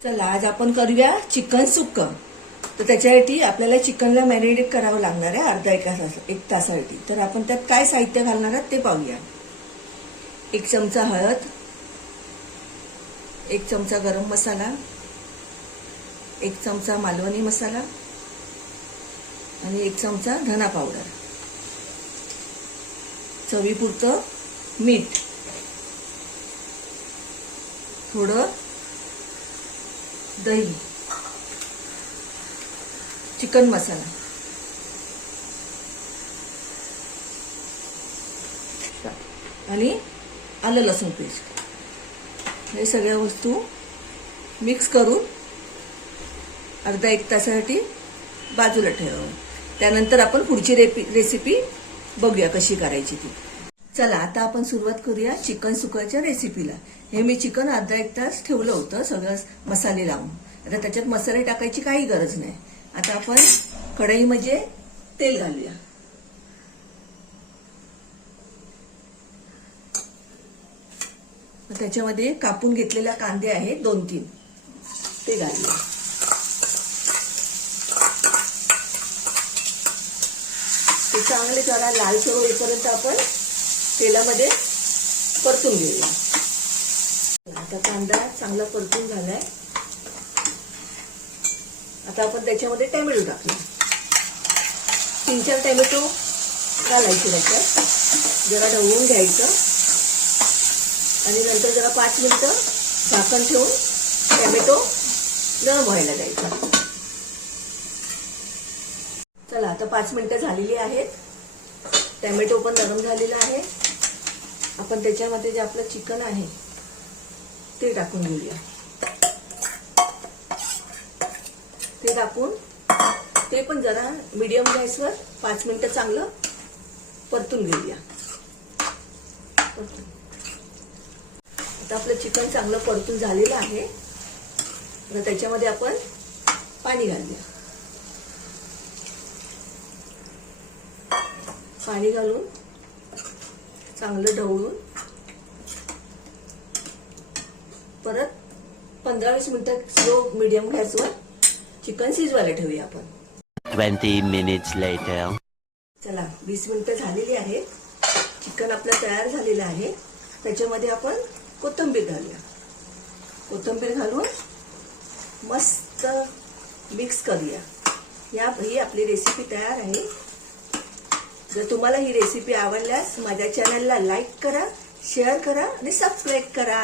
चला आज आपण करूया चिकन सुक्क। तर त्याच्यासाठी आपल्याला चिकनला मॅरिनेट करावं लागणार आहे अर्धा एक तासासाठी। तर आपण त्यात काय साहित्य घालणार आहोत ते पाहूया। 1 चमचा हळद, 1 चमचा गरम मसाला, 1 चमचा मालवणी मसाला आणि 1 चमचा धना पावडर, चवीपुरतं मीठ, थोडं दही, चिकन मसाला आणि आलं लसूण पेस्ट। हे सगळ्या वस्तू मिक्स करून अर्धा एक तासासाठी बाजूला ठेवावं। त्यानंतर आपण पुढची रेसिपी बघूया कशी करायची ती। चला आता आपण सुरुवात करूया चिकन सुक्याच्या रेसिपीला। हे मी चिकन अर्धा एक तास ठेवलं होतं सगळं मसाले लावून। आता त्याच्यात मसाले टाकायची काही गरज नाही। आता आपण कढईमध्ये तेल घालूया। त्याच्यामध्ये कापून घेतलेल्या कांदे आहेत 2-3 ते घालूया। ते चांगले जरा लालसर होईपर्यंत आपण तेलामध्ये परतून घेऊया। आता कांदा चांगला परतून झालाय। आता आपण त्याच्यामध्ये टोमॅटो टाकूया। 3-4 टोमॅटो घालायचे त्याच्यात, जरा ढवळून घ्यायचं आणि नंतर जरा 5 मिनिटं झाकण ठेवून टोमॅटो नरम व्हायला द्यायचा। चला आता 5 मिनिटं झालेली आहेत। टोमॅटो पण नरम झालेला आहे। आपण त्याच्यामध्ये जे आपलं चिकन आहे ते टाकून घेऊया। ते टाकून ते पण जरा मीडियम गॅसवर 5 मिनिटं चांगलं परतून घेऊया। आता आपलं चिकन चांगलं परतून झालेलं आहे। तर त्याच्यामध्ये आपण पाणी घालूया। पाणी घालून चांगलं ढवळून परत 15-20 मिनिटं स्लो मीडियम गॅसवर चिकन शिजवायला ठेवूया आपण। 20 minutes later. चला 20 मिनिटं झालेली आहेत। चिकन आपलं तयार झालेलं आहे। त्याच्यामध्ये आपण कोथिंबीर घालूया। कोथिंबीर घालून मस्त मिक्स करूया। ही आपली रेसिपी तयार आहे। जर तुम्हाला ही रेसिपी आवडल्यास माझ्या चॅनलला लाईक करा, शेअर करा आणि सबस्क्राईब करा।